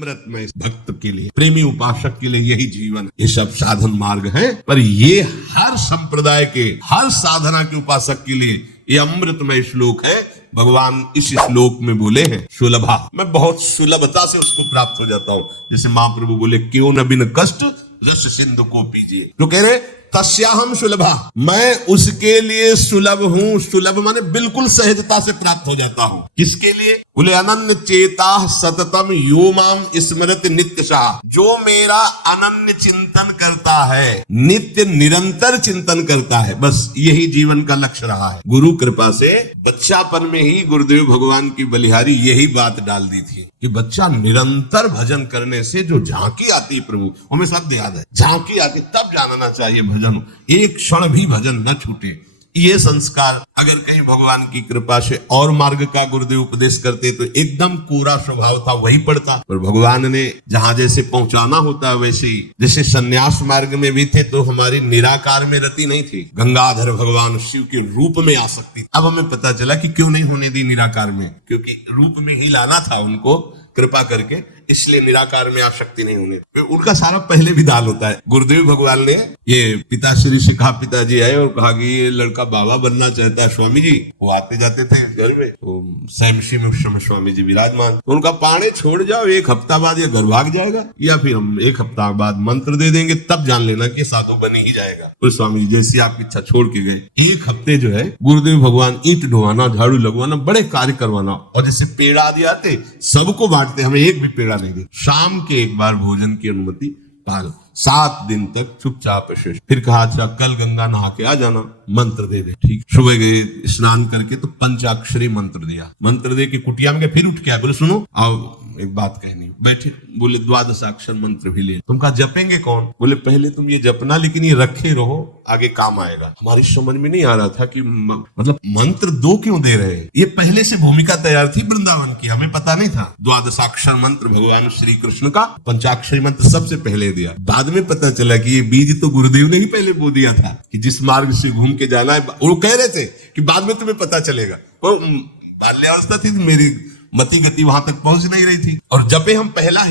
अमृतमय भक्त के लिए, प्रेमी उपासक के लिए यही जीवन, ये सब साधन मार्ग है। पर ये हर संप्रदाय के, हर साधना के उपासक के लिए ये अमृतमय श्लोक है। भगवान इस श्लोक में बोले हैं सुलभा, मैं बहुत सुलभता से उसको प्राप्त हो जाता हूँ। जैसे महाप्रभु बोले क्यों न बिन कष्ट रस सिंधु को पीजिए, तो कह रहे तस्याहम सुलभा, मैं उसके लिए सुलभ हूँ। सुलभ माने बिल्कुल सहजता से प्राप्त हो जाता हूँ। किसके लिए? बोले अनन्य चेता सततम यो माम स्मरत नित्य शाह, जो मेरा अनन्य चिंतन करता है, नित्य निरंतर चिंतन करता है, बस यही जीवन का लक्ष्य रहा है। गुरु कृपा से बच्चापन में ही गुरुदेव भगवान की बलिहारी यही बात डाल दी थी कि बच्चा निरंतर भजन करने से जो झांकी आती है प्रभु, हमें सब याद है, झांकी आती तब जानना चाहिए भजन, एक क्षण भी भजन न छूटे। ये संस्कार अगर कहीं भगवान की कृपा से और मार्ग का गुरुदेव उपदेश करते तो एकदम कोरा स्वभाव था वही पड़ता, पर भगवान ने जहां जैसे पहुंचाना होता वैसे ही, जैसे सन्यास मार्ग में भी थे तो हमारी निराकार में रति नहीं थी, गंगाधर भगवान शिव के रूप में आ सकती। अब हमें पता चला कि क्यों नहीं होने दी निराकार में, क्योंकि रूप में ही लाना था उनको कृपा करके, इसलिए निराकार में आसक्ति नहीं होने। तो उनका सारा पहले विधान होता है। गुरुदेव भगवान ने ये पिताश्री से कहा, पिताजी आए और कहा कि ये लड़का बाबा बनना चाहता है स्वामी जी। वो आते जाते थे घर में, तो सैमसी में उस समय स्वामी जी विराजमान, तो उनका पानी छोड़ जाओ, एक हफ्ता बाद ये घर भाग जाएगा, या फिर हम एक हफ्ता बाद मंत्र दे देंगे, तब जान लेना कि साधु बन ही जाएगा। तो स्वामी जी जैसी आपकी इच्छा छोड़ के गए। एक हफ्ते जो है गुरुदेव भगवान ईंट ढोवाना, झाड़ू लगवाना, बड़े कार्य करवाना, और जैसे पेड़ आदि आते सबको बांटते, हमें एक भी पेड़ा नहीं दी। शाम के एक बार भोजन की अनुमति पाल, 7 दिन तक चुपचाप शेष। फिर कहा अच्छा कल गंगा नहा के आ जाना, मंत्र दे दे। ठीक, सुबह गए स्नान करके तो पंचाक्षरी मंत्र दिया, मंत्र दे के कुटिया में गए, फिर उठ के आए, बोले सुनो आओ एक बात कहनी। बैठे, बोले द्वादशाक्षर मंत्र भी ले। तुम कहा जपेंगे कौन? बोले पहले तुम ये जपना, लेकिन ये रखे रहो, आगे काम आएगा। हमारी समझ में नहीं आ रहा था कि मतलब मंत्र 2 क्यों दे रहे हैं। ये पहले से भूमिका तैयार थी वृंदावन की, हमें पता नहीं था। द्वादशाक्षर मंत्र भगवान श्री कृष्ण का, पंचाक्षरी मंत्र सबसे पहले दिया। बाद में पता चला कि ये बीज तो गुरुदेव ने ही पहले बो दिया था कि जिस मार्ग से घूम के जाना है। वो कह रहे थे कि बाद में तुम्हें पता चलेगा, बाल्यावस्था थी, मेरी मति गति वहां तक पहुंच नहीं रही थी। और जपे पहला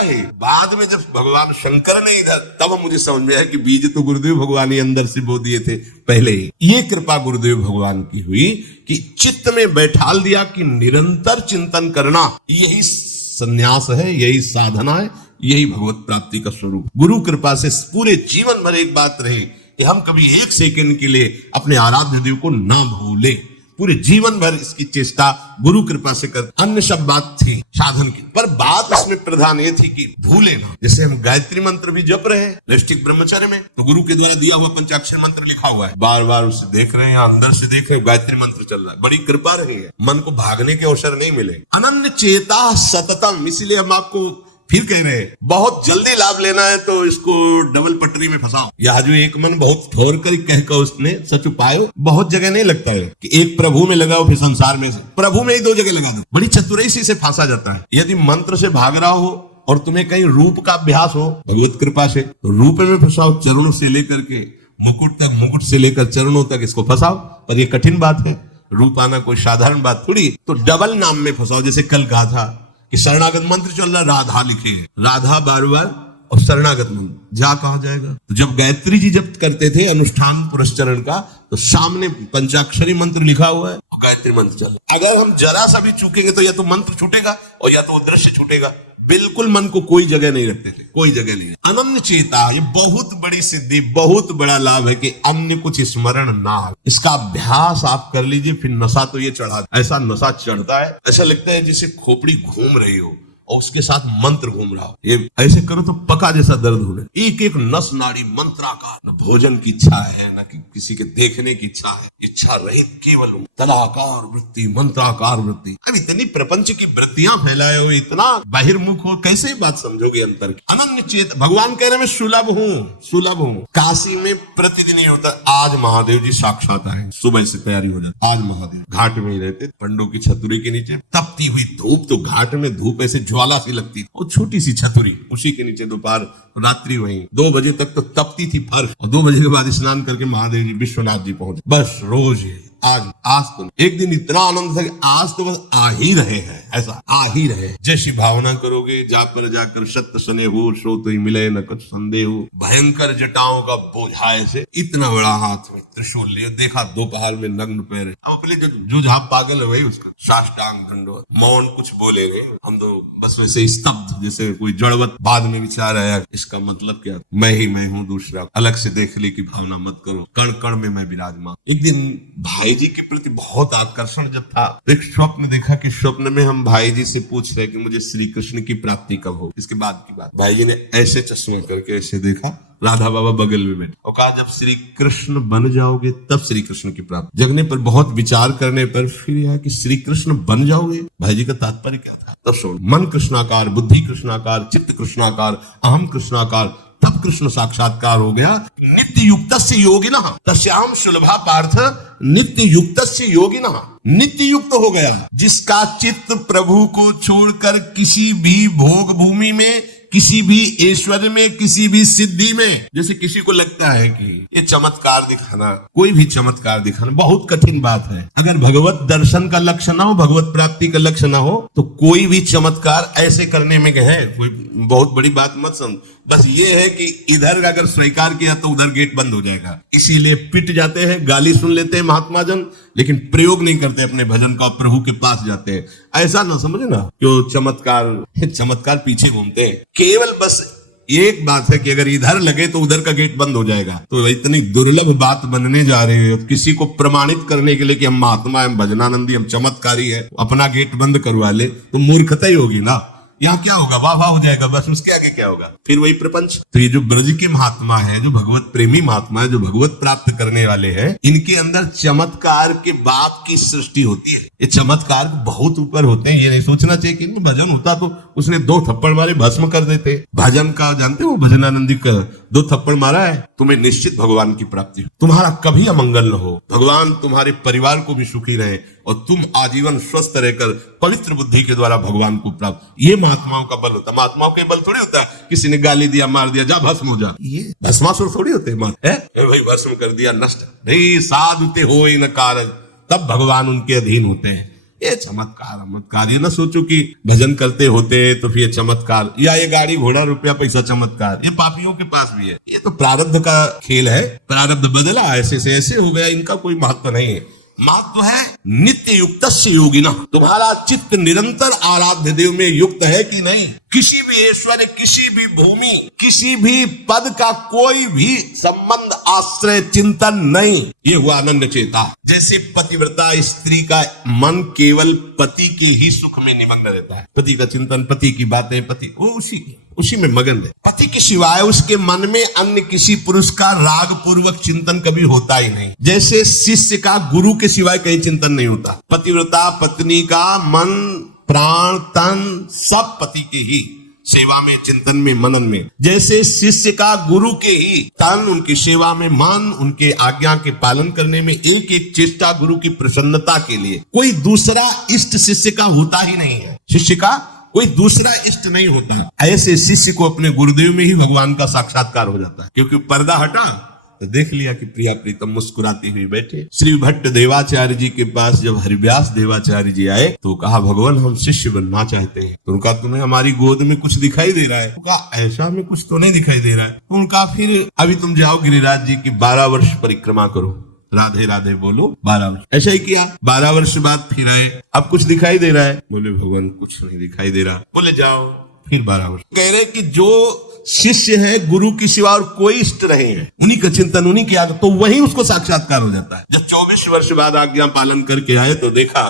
ही, बाद में जब भगवान शंकर ने इधर, तब मुझे समझ में आया कि बीज तो गुरुदेव भगवान ही अंदर से बो दिए थे पहले ही। ये कृपा गुरुदेव भगवान की हुई कि चित्त में बैठाल दिया कि निरंतर चिंतन करना यही संन्यास है, यही साधना है, यही भगवत प्राप्ति का स्वरूप। गुरु कृपा से पूरे जीवन भर एक बात रहे कि हम कभी एक सेकंड के लिए अपने आराध्य देव को ना भूले, पूरे जीवन भर इसकी चेष्टा गुरु कृपा से कर। अन्य सब बात थी साधन की, पर बात इसमें प्रधान ये थी कि भूले ना। जैसे हम गायत्री मंत्र भी जप रहे हैं नैष्ठिक ब्रह्मचर्य में, तो गुरु के द्वारा दिया हुआ पंचाक्षर मंत्र लिखा हुआ है, बार बार उसे देख रहे हैं या अंदर से देख रहे हैं, गायत्री मंत्र चल रहा है। बड़ी कृपा रही है, मन को भागने के अवसर नहीं मिले। अनन्य चेता सततम, इसीलिए हम आपको फिर कह रहे हैं बहुत जल्दी लाभ लेना है तो इसको डबल पटरी में फंसाओ। यह जो एक मन बहुत ठोर कर कहकर उसने सच उपायो, बहुत जगह नहीं लगता है कि एक प्रभु में लगाओ फिर संसार में से, प्रभु में ही 2 जगह लगा दो। बड़ी चतुराई से फांसा जाता है। यदि मंत्र से भाग रहा हो और तुम्हें कहीं रूप का अभ्यास हो भगवत कृपा से, तो रूप में फंसाओ, चरणों से लेकर के मुकुट तक, मुकुट से लेकर चरणों तक इसको फंसाओ। पर यह कठिन बात है, रूप आना कोई साधारण बात थोड़ी। तो डबल नाम में फंसाओ। जैसे कल कहा था कि शरणागत मंत्र चल रहा, राधा लिखे, राधा बार-बार, और शरणागत मंत्र जा कहा जाएगा। तो जब गायत्री जी जब करते थे अनुष्ठान पुरस्चरण का, तो सामने पंचाक्षरी मंत्र लिखा हुआ है, गायत्री मंत्र चल। अगर हम जरा सा भी चूकेंगे तो या तो मंत्र छूटेगा और या तो वो दृश्य छूटेगा। बिल्कुल मन को कोई जगह नहीं रखते थे, कोई जगह नहीं। अनन्य चेता, ये बहुत बड़ी सिद्धि, बहुत बड़ा लाभ है कि अन्य कुछ स्मरण ना हो। इसका अभ्यास आप कर लीजिए, फिर नशा तो ये चढ़ा, ऐसा नशा चढ़ता है, ऐसा लगता है जैसे खोपड़ी घूम रही हो और उसके साथ मंत्र घूम रहा हो। ये ऐसे करो तो पका जैसा दर्द होने, एक एक नस नाड़ी मंत्राकार। न भोजन की इच्छा है, न किसी के देखने की इच्छा है, इच्छा रहित केवल तलाकार वृत्ति, मंत्राकार वृत्ति। अब इतनी प्रपंच की वृत्तियां फैलाए हुए, इतना बहिर्मुख हो, कैसे बात समझोगे अंतर की। अनन्य चेत, भगवान कह रहे मैं सुलभ हूँ। काशी में प्रतिदिन ये होता, आज महादेव जी साक्षात आए, सुबह से तैयारी हो जाती। आज महादेव घाट में ही रहते, पंडों की छतुरी के नीचे तपती हुई धूप, तो घाट में धूप ऐसे ज्वाला सी लगती, वो छोटी सी छतुरी, उसी के नीचे दोपहर रात्रि वहीं 2 बजे तक तो तपती थी फर्श, और 2 बजे के बाद स्नान करके महादेव जी विश्वनाथ जी पहुंचे। बस रोज आज तो एक दिन इतना आनंद था कि आज तो बस आ ही रहे हैं, ऐसा आ ही रहे। जैसी भावना करोगे, जा पर जाकर सत्य सने हो, सो तो ही मिले न कुछ संदेह हो। भयंकर जटाओं का बोझा ऐसे, इतना बड़ा हाथ में त्रिशूल लिए, देखा दोपहर में नग्न पैर। अब अपने जो जहां पागल है वही उसका साष्टांग दंडवत, मौन कुछ बोले नहीं। हम तो बस वैसे स्तब्ध, जैसे कोई जड़वत बाद में विचार आया, इसका मतलब क्या, मैं ही मैं हूँ, दूसरा अलग से देख ले की भावना मत करो, कण कण में मैं विराजमान। एक दिन भाई जी के प्रति बहुत आकर्षण जब था, एक स्वप्न देखा कि स्वप्न में हम भाई जी से पूछ रहे कि मुझे श्री कृष्ण की प्राप्ति कब हो। इसके बाद की बात, भाई जी ने ऐसे चश्मा करके ऐसे देखा, राधा बाबा बगल में बैठे और कहा जब श्री कृष्ण बन जाओगे तब श्री कृष्ण की प्राप्ति। जगने पर बहुत विचार करने पर फिर यह कि श्री कृष्ण बन जाओगे, भाई जी का तात्पर्य क्या था। तब सुन, मन कृष्णाकार, बुद्धि कृष्णाकार, चित्त कृष्णाकार, अहम कृष्णाकार, तब कृष्ण साक्षात्कार हो गया। नित्य युक्तस्य योगिनः तस्याम सुलभा पार्थ नित्य युक्तस्य योगिनः। नित्य युक्त हो गया जिसका चित्त प्रभु को छोड़कर किसी भी भोग भूमि में, किसी भी ऐश्वर्य में, किसी भी सिद्धि में, जैसे किसी को लगता है कि ये चमत्कार दिखाना, कोई भी चमत्कार दिखाना बहुत कठिन बात है। अगर भगवत दर्शन का लक्ष्य ना हो, भगवत प्राप्ति का लक्ष्य ना हो, तो कोई भी चमत्कार ऐसे करने में है कोई बहुत बड़ी बात मत समझ। बस ये है कि इधर अगर स्वीकार किया तो उधर गेट बंद हो जाएगा, इसीलिए पिट जाते हैं, गाली सुन लेते हैं महात्मा जन, लेकिन प्रयोग नहीं करते अपने भजन का, प्रभु के पास जाते हैं। ऐसा ना समझे ना क्यों चमत्कार पीछे घूमते हैं। केवल बस एक बात है कि अगर इधर लगे तो उधर का गेट बंद हो जाएगा। तो इतनी दुर्लभ बात बनने जा रही है, किसी को प्रमाणित करने के लिए कि हम महात्मा, हम भजनानंदी, हम चमत्कारी है, अपना गेट बंद करवा ले तो मूर्खता ही होगी ना। यहाँ क्या होगा, वाह वाह हो जाएगा, बस उसके आगे क्या होगा, फिर वही प्रपंच। तो ये जो ब्रज के महात्मा है, जो भगवत प्रेमी महात्मा है, जो भगवत प्राप्त करने वाले हैं, इनके अंदर चमत्कार के बाप की सृष्टि होती है। ये चमत्कार बहुत ऊपर होते हैं। ये नहीं सोचना चाहिए कि भजन होता तो उसने 2 थप्पड़ मारे भस्म कर देते। भजन का जानते हो, भजनानंदी का 2 थप्पड़ मारा है, तुम्हें निश्चित भगवान की प्राप्ति। तुम्हारा कभी अमंगल न हो, भगवान तुम्हारे परिवार को भी सुखी रहे और तुम आजीवन स्वस्थ रहकर पवित्र बुद्धि के द्वारा भगवान को प्राप्त। ये महात्माओं का बल होता है। महात्माओं के बल थोड़ी होता है किसी ने गाली दिया, मार दिया, जा भस्म हो जा, ये भस्मासुर थोड़ी होते हैं। भाई भस्म कर दिया, नष्ट। भाई साधुते हो न कारज, तब भगवान उनके अधीन होते हैं। ये चमत्कार, ये ना सोचो कि भजन करते होते तो फिर चमत्कार, या ये गाड़ी घोड़ा रुपया पैसा चमत्कार, ये पापियों के पास भी है। ये तो प्रारब्ध का खेल है, प्रारब्ध बदला, ऐसे से ऐसे हो गया, इनका कोई महत्व नहीं है। महत्व है नित्य युक्तस्य योगिनः। तुम्हारा चित्त निरंतर आराध्य देव में युक्त है कि नहीं। किसी भी ऐश्वर्य, किसी भी भूमि, किसी भी पद का कोई भी संबंध, आश्रय, चिंतन नहीं। ये हुआ अनन्य चेता। जैसे पतिव्रता स्त्री का मन केवल पति के ही सुख में निमग्न रहता है, पति का चिंतन, पति की बातें, पति वो उसी में मगन है। पति के सिवाय उसके मन में अन्य किसी पुरुष का राग पूर्वक चिंतन कभी होता ही नहीं। जैसे शिष्य का गुरु के सिवाय कहीं चिंतन नहीं होता। पतिव्रता पत्नी का मन, प्राण, तन सब पति के ही सेवा में, चिंतन में, मनन में। जैसे शिष्य का गुरु के ही तन, उनकी सेवा में मन, उनके आज्ञा के पालन करने में एक एक चेष्टा गुरु की प्रसन्नता के लिए। कोई दूसरा इष्ट शिष्य का होता ही नहीं है। शिष्य का कोई दूसरा इष्ट नहीं होता। ऐसे शिष्य को अपने गुरुदेव में ही भगवान का साक्षात्कार हो जाता है। क्योंकि पर्दा हटा तो देख लिया कि प्रिया प्रीतम मुस्कुराती हुई बैठे। श्री भट्ट देवाचार्य जी के पास जब हरिव्यास देवाचार्य जी आए तो कहा, भगवान हम शिष्य बनना चाहते हैं। तो उनका, तुम्हें हमारी गोद में कुछ दिखाई दे रहा है? तो कहा, ऐसा में कुछ तो नहीं दिखाई दे रहा है। तो उनका, फिर अभी तुम जाओ गिरिराज जी की 12 वर्ष परिक्रमा करो, राधे राधे बोलो 12 वर्ष। ऐसा ही किया। 12 वर्ष बाद फिर आए, अब कुछ दिखाई दे रहा है? बोले भगवान कुछ नहीं दिखाई दे रहा। बोले जाओ, फिर 12 वर्ष। कह रहे कि जो शिष्य है गुरु की सिवा और कोई इष्ट नहीं है, उन्हीं का चिंतन, उन्हीं की आज्ञा, तो वही उसको साक्षात्कार हो जाता है। जब 24 वर्ष बाद आज्ञा पालन करके आए तो देखा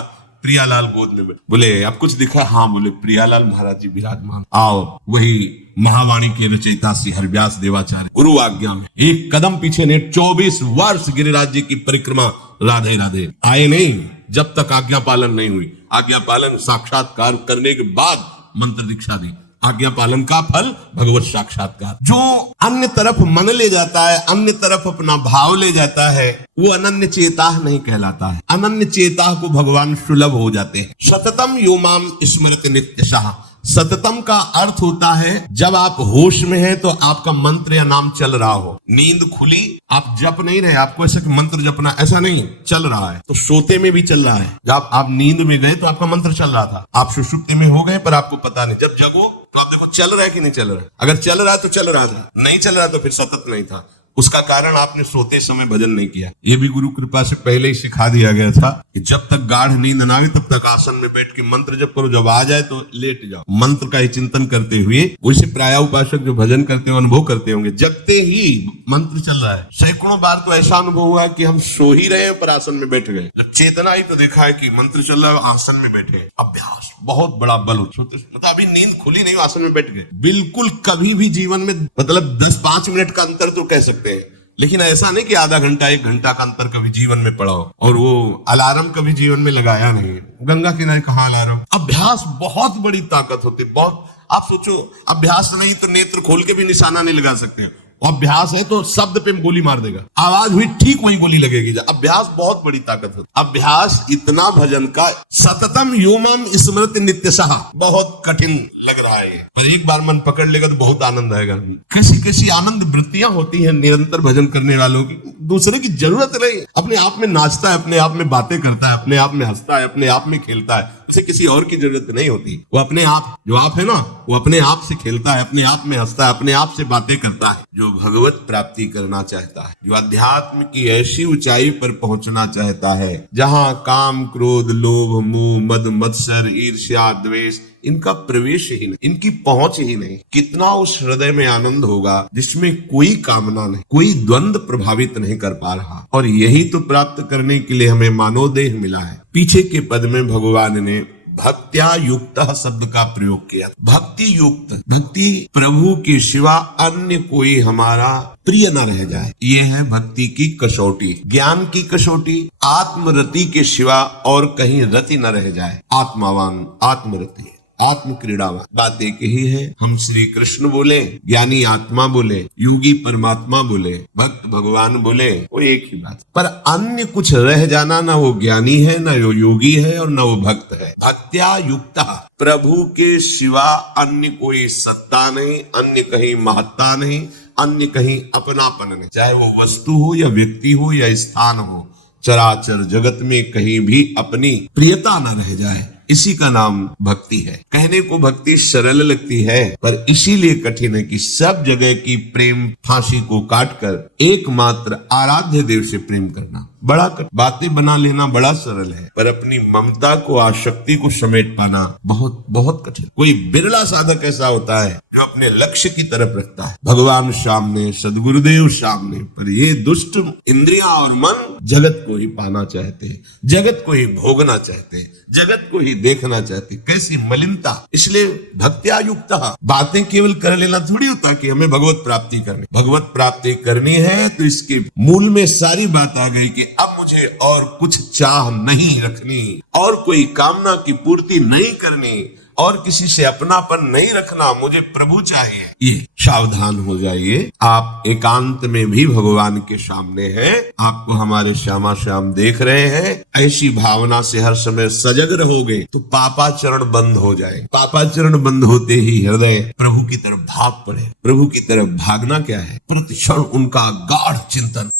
प्रियालाल गोद में। बोले अब कुछ दिखा? हाँ। बोले प्रियालाल महाराज जी विराजमान। आओ, वही महावाणी के रचयिता श्री हरिव्यास देवाचार्य गुरु आज्ञा में एक कदम पीछे ने 24 वर्ष गिरिराज जी की परिक्रमा राधे राधे आए नहीं, जब तक आज्ञा पालन नहीं हुई। आज्ञा पालन साक्षात्कार करने के बाद मंत्र दीक्षा दी। आज्ञा पालन का फल भगवत साक्षात्कार। जो अन्य तरफ मन ले जाता है, अन्य तरफ अपना भाव ले जाता है, वो अनन्य चेता नहीं कहलाता है। अनन्य चेता को भगवान सुलभ हो जाते हैं। सततम यो माम स्मृत नित्यशः सततम का अर्थ होता है जब आप होश में हैं तो आपका मंत्र या नाम चल रहा हो। नींद खुली, आप जप नहीं रहे, आपको ऐसा कि मंत्र जपना, ऐसा नहीं, चल रहा है। तो सोते में भी चल रहा है। जब आप नींद में गए तो आपका मंत्र चल रहा था, आप सुषुप्ति में हो गए पर आपको पता नहीं। जब जगो तो आप देखो चल रहा है कि नहीं चल रहा है। अगर चल रहा है तो चल रहा था, नहीं चल रहा तो फिर सतत नहीं था। उसका कारण आपने सोते समय भजन नहीं किया। ये भी गुरु कृपा से पहले ही सिखा दिया गया था कि जब तक गाढ़ नींद ना आए तब तक आसन में बैठ के मंत्र जप करो, जब आ जाए तो लेट जाओ। मंत्र का ही चिंतन करते हुए, वैसे प्राय उपासक जो भजन करते हैं अनुभव करते होंगे, जगते ही मंत्र चल रहा है। सैकड़ों बार तो ऐसा अनुभव हुआ कि हम सो ही रहे पर आसन में बैठ गए, जब चेतना आई तो देखा है कि मंत्र चल रहा है, आसन में बैठे। अभ्यास बहुत बड़ा बल होता है। मतलब अभी नींद खुली नहीं, आसन में बैठ गए। बिल्कुल कभी भी जीवन में मतलब 10-5 मिनट का अंतर तो कह सकते हैं, लेकिन ऐसा नहीं कि आधा घंटा 1 घंटा का अंतर कभी जीवन में पड़ा हो। और वो अलार्म कभी जीवन में लगाया नहीं। गंगा किनारे कहाँ अलार्म। अभ्यास बहुत बड़ी ताकत होती है, बहुत। आप सोचो, अभ्यास नहीं तो नेत्र खोल के भी निशाना नहीं लगा सकते। अभ्यास है तो शब्द पे गोली मार देगा, आवाज हुई ठीक वही गोली लगेगी। अभ्यास बहुत बड़ी ताकत होती। अभ्यास इतना भजन का सततम योमम स्मृति नित्यशः, बहुत कठिन लग रहा है, पर एक बार मन पकड़ लेगा तो बहुत आनंद आएगा। कैसी कैसी आनंद वृत्तियां होती हैं निरंतर भजन करने वालों की। दूसरे की जरूरत नहीं, अपने आप में नाचता है, अपने आप में बातें करता है, अपने आप में हंसता है, अपने आप में खेलता है। उसे किसी और की जरूरत नहीं होती। वो अपने आप, जो आप है ना, वो अपने आप से खेलता है, अपने आप में हंसता है, अपने आप से बातें करता है। जो भगवत प्राप्ति करना चाहता है, जो अध्यात्म की ऐसी ऊंचाई पर पहुंचना चाहता है जहां काम, क्रोध, लोभ, मोह, मद, मत्सर, ईर्ष्या, द्वेष इनका प्रवेश ही नहीं, इनकी पहुंच ही नहीं, कितना उस हृदय में आनंद होगा जिसमें कोई कामना नहीं, कोई द्वंद्व प्रभावित नहीं कर पा रहा। और यही तो प्राप्त करने के लिए हमें मानवदेह मिला है। पीछे के पद में भगवान ने भक्त्या युक्त शब्द का प्रयोग किया। भक्ति युक्त, भक्ति प्रभु के सिवा अन्य कोई हमारा प्रिय न रह जाए, ये है भक्ति की कसौटी। ज्ञान की कसौटी, आत्मरति के सिवा और कहीं रति न रह जाए। आत्मावान, आत्मरति, आत्म क्रीड़ावान, बात एक ही है। हम श्री कृष्ण बोले, ज्ञानी आत्मा बोले, योगी परमात्मा बोले, भक्त भगवान बोले, वो एक ही बात। पर अन्य कुछ रह जाना, ना वो ज्ञानी है, ना वो योगी है और ना वो भक्त है। भक्त्या युक्ता, प्रभु के सिवा अन्य कोई सत्ता नहीं, अन्य कहीं महत्ता नहीं, अन्य कहीं अपनापन नहीं। चाहे वो वस्तु हो या व्यक्ति हो या स्थान हो, चराचर जगत में कहीं भी अपनी प्रियता न रह जाए, इसी का नाम भक्ति है। कहने को भक्ति सरल लगती है, पर इसीलिए कठिन है कि सब जगह की प्रेम फांसी को काटकर एकमात्र आराध्य देव से प्रेम करना बड़ा बातें बना लेना बड़ा सरल है, पर अपनी ममता को, आसक्ति को समेट पाना बहुत बहुत कठिन। कोई बिरला साधक ऐसा होता है जो अपने लक्ष्य की तरफ रखता है, भगवान सामने, सदगुरुदेव सामने, पर ये दुष्ट इंद्रियां और मन जगत को ही पाना चाहते हैं, जगत को ही भोगना चाहते हैं, जगत को ही देखना चाहते। कैसी मलिनता। इसलिए भक्त्या युक्त, बातें केवल कर लेना थोड़ी होता कि हमें भगवत प्राप्ति करनी। भगवत प्राप्ति करनी है तो इसके मूल में सारी बात आ गई कि अब मुझे और कुछ चाह नहीं रखनी, और कोई कामना की पूर्ति नहीं करनी, और किसी से अपनापन नहीं रखना, मुझे प्रभु चाहिए। ये सावधान हो जाइए, आप एकांत में भी भगवान के सामने हैं, आपको हमारे श्यामा श्याम देख रहे हैं। ऐसी भावना से हर समय सजग रहोगे तो पापाचरण बंद हो जाए। पापाचरण बंद होते ही हृदय प्रभु की तरफ भाग पड़े। प्रभु की तरफ भागना क्या है? प्रतिक्षण उनका गाढ़ चिंतन।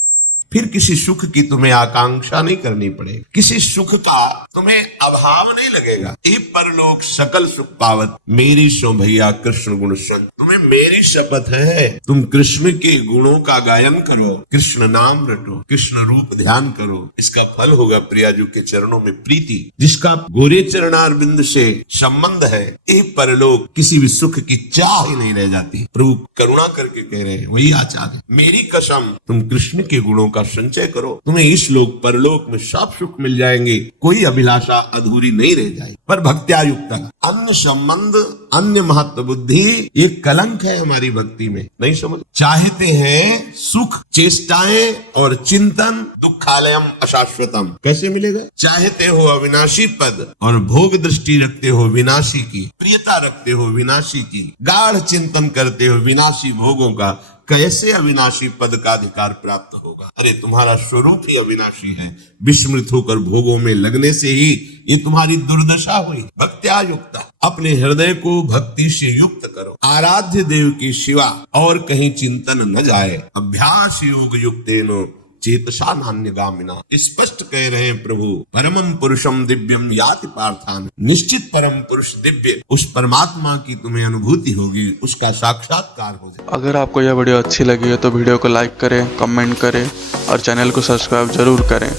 फिर किसी सुख की तुम्हें आकांक्षा नहीं करनी पड़ेगी, किसी सुख का तुम्हें अभाव नहीं लगेगा। ये परलोक सकल सुख पावत, मेरी सो भैया कृष्ण गुण सुन। तुम्हें मेरी शपथ है, तुम कृष्ण के गुणों का गायन करो, कृष्ण नाम रटो, कृष्ण रूप ध्यान करो। इसका फल होगा प्रियाजू के चरणों में प्रीति। जिसका गोरे चरणारविंद से संबंध है, ये परलोक किसी भी सुख की चाह ही नहीं रह जाती। प्रभु करुणा करके कह रहे हैं, वही आचार है, मेरी कसम तुम कृष्ण के गुणों का संचय करो, तुम्हें इस लोक परलोक में सब सुख मिल जाएंगे, कोई अभिलाषा अधूरी नहीं रह जाएगी। पर भक्त्या युक्त, अन्य संबंध, अन्य महत्व बुद्धि, ये कलंक है हमारी भक्ति में। नहीं समझ, चाहते हैं सुख, चेष्टाएं और चिंतन, दुखालयम अशाश्वतम। कैसे मिलेगा? चाहते हो अविनाशी पद और भोग दृष्टि रखते हो विनाशी की, प्रियता रखते हो विनाशी की, गाढ़ चिंतन करते हो विनाशी भोगों का, कैसे अविनाशी पद का अधिकार प्राप्त होगा? अरे तुम्हारा स्वरूप ही अविनाशी है। विस्मृत होकर भोगों में लगने से ही ये तुम्हारी दुर्दशा हुई। भक्त्या युक्ता, अपने हृदय को भक्ति से युक्त करो। आराध्य देव की शिवा और कहीं चिंतन न जाए। अभ्यास योग युक्तेनो चेतसा नान्यगामिना। स्पष्ट कह रहे हैं प्रभु, परमम पुरुषम दिव्यम याति पार्थान। निश्चित परम पुरुष दिव्य, उस परमात्मा की तुम्हें अनुभूति होगी, उसका साक्षात्कार हो जाए। अगर आपको यह वीडियो अच्छी लगी है तो वीडियो को लाइक करें, कमेंट करें और चैनल को सब्सक्राइब जरूर करें।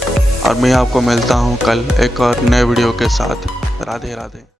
और मैं आपको मिलता हूँ कल एक और नए वीडियो के साथ। राधे राधे।